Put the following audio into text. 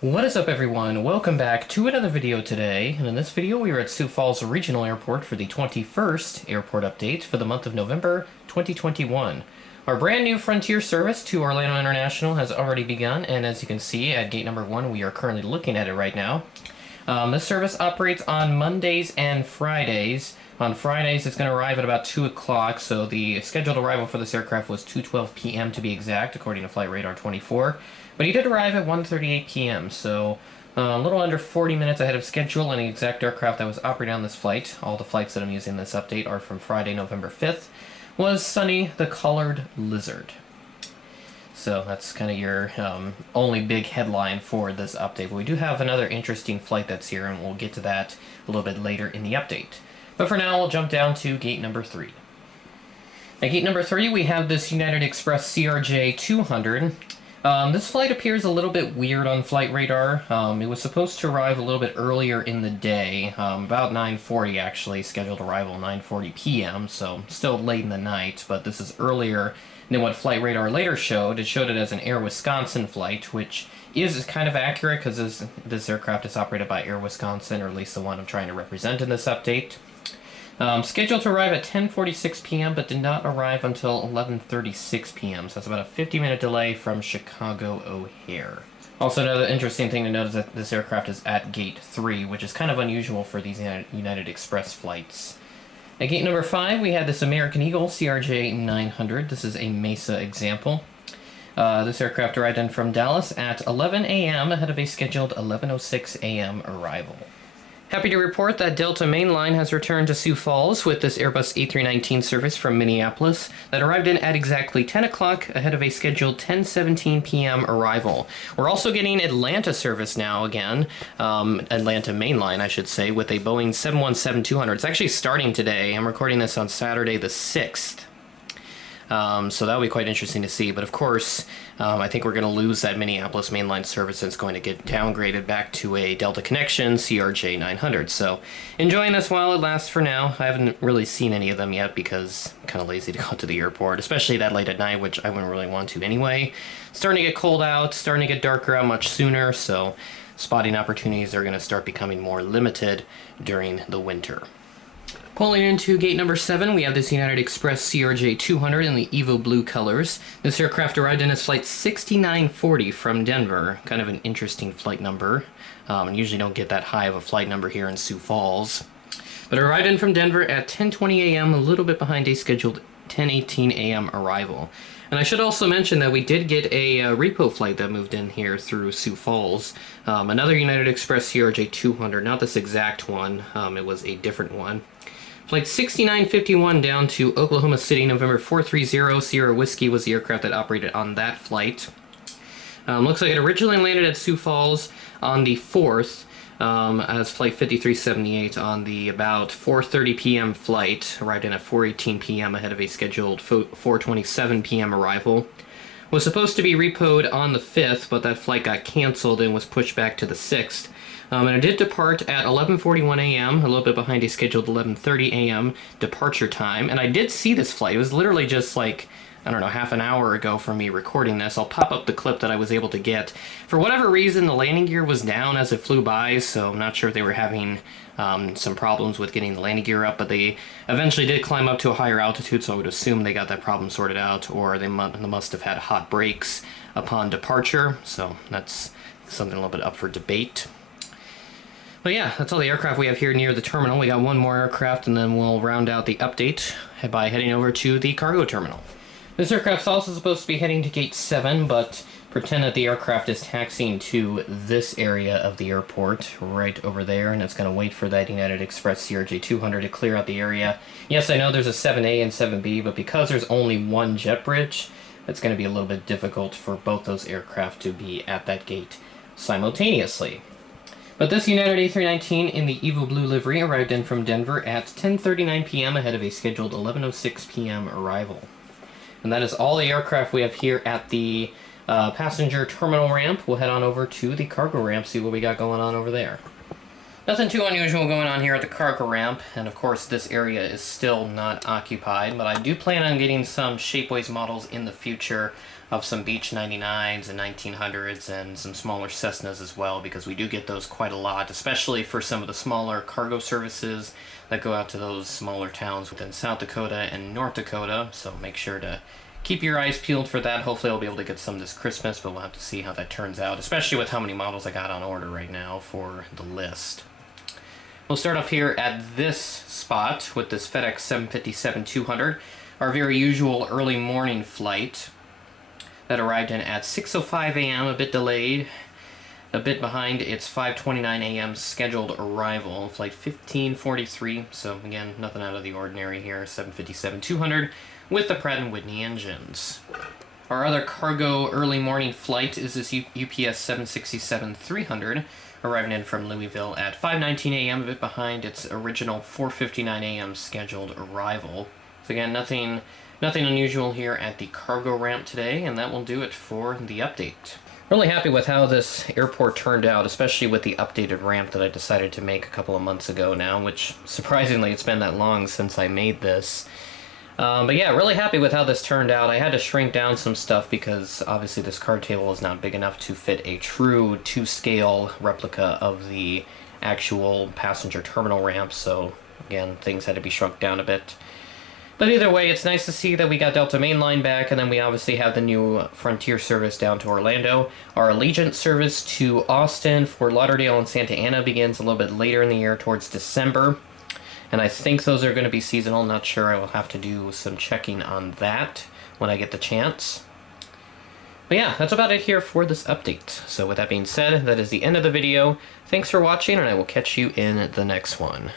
What is up, everyone? Welcome back to another video today, and in this video we are at Sioux Falls Regional Airport for the 21st airport update for the month of November 2021. Our brand new Frontier service to Orlando International has already begun, and as you can see at gate number 1, we are currently looking at it right now. This service operates on Mondays and Fridays. On Fridays, it's going to arrive at about 2 o'clock, so the scheduled arrival for this aircraft was 2:12 p.m. to be exact, according to Flight Radar 24. But he did arrive at 1:38 p.m., so a little under 40 minutes ahead of schedule, and the exact aircraft that was operating on this flight, all the flights that I'm using in this update are from Friday, November 5th, was Sunny the Collared Lizard. So that's kind of your only big headline for this update. But we do have another interesting flight that's here, and we'll get to that a little bit later in the update. But for now, we'll jump down to gate number 3. At gate number 3, we have this United Express CRJ 200. This flight appears a little bit weird on Flight Radar. It was supposed to arrive a little bit earlier in the day, about 9:40 actually, scheduled arrival 9:40 p.m., so still late in the night, but this is earlier than what Flight Radar later showed. It showed it as an Air Wisconsin flight, which is kind of accurate because this aircraft is operated by Air Wisconsin, or at least the one I'm trying to represent in this update. Scheduled to arrive at 10:46 p.m., but did not arrive until 11:36 p.m., so that's about a 50-minute delay from Chicago O'Hare. Also, another interesting thing to note is that this aircraft is at Gate 3, which is kind of unusual for these United Express flights. At Gate number 5, we had this American Eagle CRJ 900. This is a Mesa example. This aircraft arrived in from Dallas at 11 a.m. ahead of a scheduled 11:06 a.m. arrival. Happy to report that Delta Mainline has returned to Sioux Falls with this Airbus A319 service from Minneapolis that arrived in at exactly 10 o'clock ahead of a scheduled 10:17 p.m. arrival. We're also getting Atlanta service now again, Atlanta Mainline, I should say, with a Boeing 717-200. It's actually starting today. I'm recording this on Saturday the 6th. So that'll be quite interesting to see. But of course, I think we're going to lose that Minneapolis mainline service. It's going to get downgraded back to a Delta Connection CRJ 900. So enjoying this while it lasts for now. I haven't really seen any of them yet because I'm kind of lazy to go to the airport, especially that late at night, which I wouldn't really want to anyway. Starting to get cold out, starting to get darker out much sooner, so spotting opportunities are going to start becoming more limited during the winter. Pulling into gate number 7, we have this United Express CRJ 200 in the Evo Blue colors. This aircraft arrived in as flight 6940 from Denver. Kind of an interesting flight number. Usually don't get that high of a flight number here in Sioux Falls. But it arrived in from Denver at 10:20 a.m., a little bit behind a scheduled 10:18 a.m. arrival. And I should also mention that we did get a repo flight that moved in here through Sioux Falls. Another United Express CRJ 200, not this exact one. It was a different one. Flight 6951 down to Oklahoma City, November 430. Sierra Whiskey was the aircraft that operated on that flight. Looks like it originally landed at Sioux Falls on the 4th as Flight 5378 on the about 4:30 p.m. flight. Arrived in at 4:18 p.m. ahead of a scheduled 4:27 p.m. arrival. Was supposed to be repoed on the 5th, but that flight got canceled and was pushed back to the 6th. And it did depart at 11:41 a.m., a little bit behind a scheduled 11:30 a.m. departure time. And I did see this flight. It was literally just like, I don't know, half an hour ago from me recording this. I'll pop up the clip that I was able to get. For whatever reason, the landing gear was down as it flew by, so I'm not sure if they were having some problems with getting the landing gear up, but they eventually did climb up to a higher altitude, so I would assume they got that problem sorted out, or they must have had hot brakes upon departure, so that's something a little bit up for debate. But yeah, that's all the aircraft we have here near the terminal. We got one more aircraft, and then we'll round out the update by heading over to the cargo terminal. This aircraft's also supposed to be heading to Gate 7, but pretend that the aircraft is taxiing to this area of the airport, right over there, and it's going to wait for that United Express CRJ 200 to clear out the area. Yes, I know there's a 7A and 7B, but because there's only one jet bridge, it's going to be a little bit difficult for both those aircraft to be at that gate simultaneously. But this United A319 in the Evo Blue livery arrived in from Denver at 10:39 p.m. ahead of a scheduled 11:06 p.m. arrival. And that is all the aircraft we have here at the passenger terminal ramp. We'll head on over to the cargo ramp, see what we got going on over there. Nothing too unusual going on here at the cargo ramp, and of course this area is still not occupied, but I do plan on getting some Shapeways models in the future of some Beech 99s and 1900s and some smaller Cessnas as well, because we do get those quite a lot, especially for some of the smaller cargo services that go out to those smaller towns within South Dakota and North Dakota. So make sure to keep your eyes peeled for that. Hopefully I'll be able to get some this Christmas, but we'll have to see how that turns out, especially with how many models I got on order right now for the list. We'll start off here at this spot with this Fedex 757-200, our very usual early morning flight that arrived in at 6:05 a.m., a bit delayed, a bit behind its 5:29 a.m. scheduled arrival, flight 1543, so again, nothing out of the ordinary here, 757-200 with the Pratt & Whitney engines. Our other cargo early morning flight is this UPS 767-300, arriving in from Louisville at 5:19 a.m., a bit behind its original 4:59 a.m. scheduled arrival. So again, nothing unusual here at the cargo ramp today, and that will do it for the update. Really happy with how this airport turned out, especially with the updated ramp that I decided to make a couple of months ago now, which surprisingly it's been that long since I made this. But yeah, really happy with how this turned out. I had to shrink down some stuff because obviously this card table is not big enough to fit a true 2-scale replica of the actual passenger terminal ramp, so again, things had to be shrunk down a bit. But either way, it's nice to see that we got Delta mainline back, and then we obviously have the new Frontier service down to Orlando. Our Allegiant service to Austin, Fort Lauderdale, and Santa Ana begins a little bit later in the year, towards December. And I think those are going to be seasonal. Not sure. I will have to do some checking on that when I get the chance. But yeah, that's about it here for this update. So with that being said, that is the end of the video. Thanks for watching, and I will catch you in the next one.